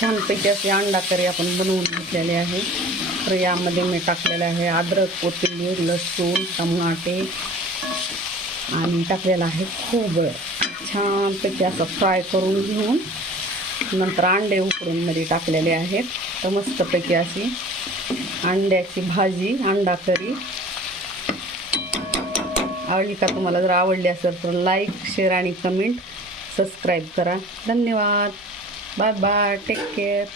छानपैकी अशी अंडा करी आपण बनवून घेतलेली आहे। तर यामध्ये मी टाकलेलं आहे अद्रक, कोथिंबीर, लसूण, टमाटे आणि टाकलेलं आहे खोबरं। छानपैकी असं फ्राय करून घेऊन नंतर अंडे उकडून मध्ये टाकलेले आहेत। तर मस्तपैकी अशी अंड्याची भाजी, अंडा करी। आवडली का? तुम्हाला जर आवडली असेल तर लाईक, शेअर आणि कमेंट, सबस्क्राईब करा। धन्यवाद। Bye bye, take care.